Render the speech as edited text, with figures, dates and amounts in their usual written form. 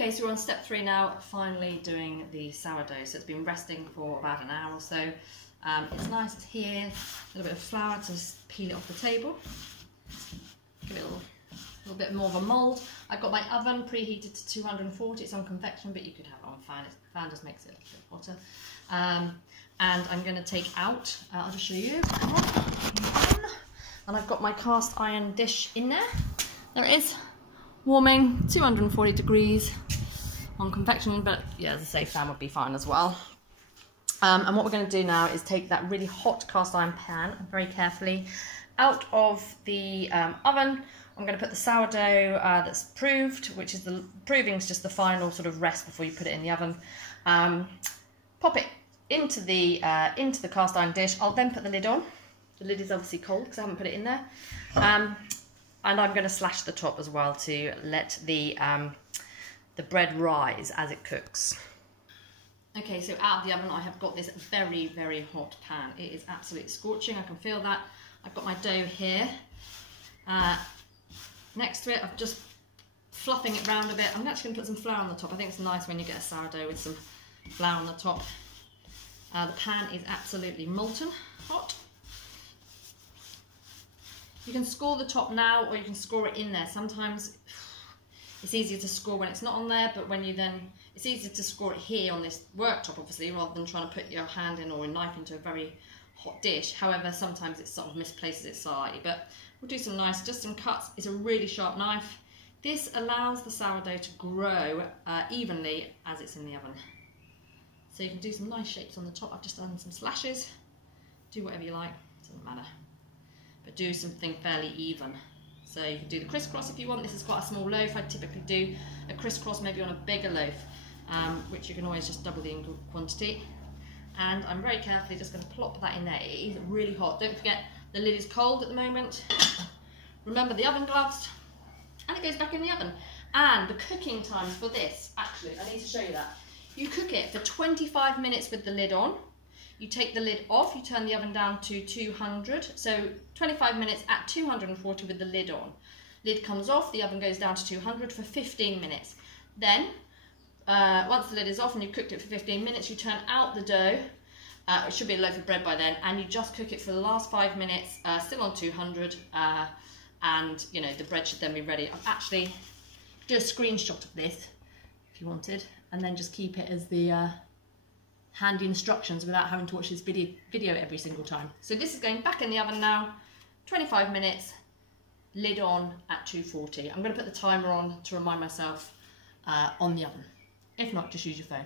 Okay, so we're on step 3 now, finally doing the sourdough. So it's been resting for about an hour or so. It's nice, it's here, a little bit of flour to just peel it off the table. Give it a little bit more of a mould. I've got my oven preheated to 240, it's on convection, but you could have it on fan. Fan just makes it a little bit hotter. And I'm going to take out, I'll just show you, and I've got my cast iron dish in there. There it is, warming, 240 degrees on convection, but yeah, as I say, fan would be fine as well. And what we're going to do now is take that really hot cast iron pan very carefully out of the oven. I'm going to put the sourdough that's proved, which is proving is just the final sort of rest before you put it in the oven. Pop it into the cast iron dish. I'll then put the lid on. The lid is obviously cold because I haven't put it in there. And I'm going to slash the top as well to let the bread rise as it cooks. Okay, so out of the oven I have got this very, very hot pan. It is absolutely scorching, I can feel that. I've got my dough here. Next to it, I'm just fluffing it round a bit. I'm actually going to put some flour on the top. I think it's nice when you get a sourdough with some flour on the top. The pan is absolutely molten hot. You can score the top now, or you can score it in there. Sometimes it's easier to score when it's not on there, but when you then, it's easier to score it here on this worktop, obviously, rather than trying to put your hand in or a knife into a very hot dish. However, sometimes it sort of misplaces it slightly, but we'll do just some cuts. It's a really sharp knife. This allows the sourdough to grow evenly as it's in the oven. So you can do some nice shapes on the top. I've just done some slashes. Do whatever you like, doesn't matter. But do something fairly even. So you can do the crisscross if you want. This is quite a small loaf. I typically do a crisscross maybe on a bigger loaf, which you can always just double the quantity. And I'm very carefully just going to plop that in there. It is really hot. Don't forget the lid is cold at the moment. Remember the oven gloves, and it goes back in the oven. And the cooking times for this, actually, I need to show you that. You cook it for 25 minutes with the lid on. You take the lid off, you turn the oven down to 200, so 25 minutes at 240 with the lid on. Lid comes off, the oven goes down to 200 for 15 minutes. Then, once the lid is off and you've cooked it for 15 minutes, you turn out the dough. It should be a loaf of bread by then, and you just cook it for the last 5 minutes, still on 200, and you know, the bread should then be ready. I've actually do a screenshot of this, if you wanted, and then just keep it as the handy instructions without having to watch this video every single time. So this is going back in the oven now, 25 minutes, lid on at 240. I'm going to put the timer on to remind myself on the oven. If not, just use your phone.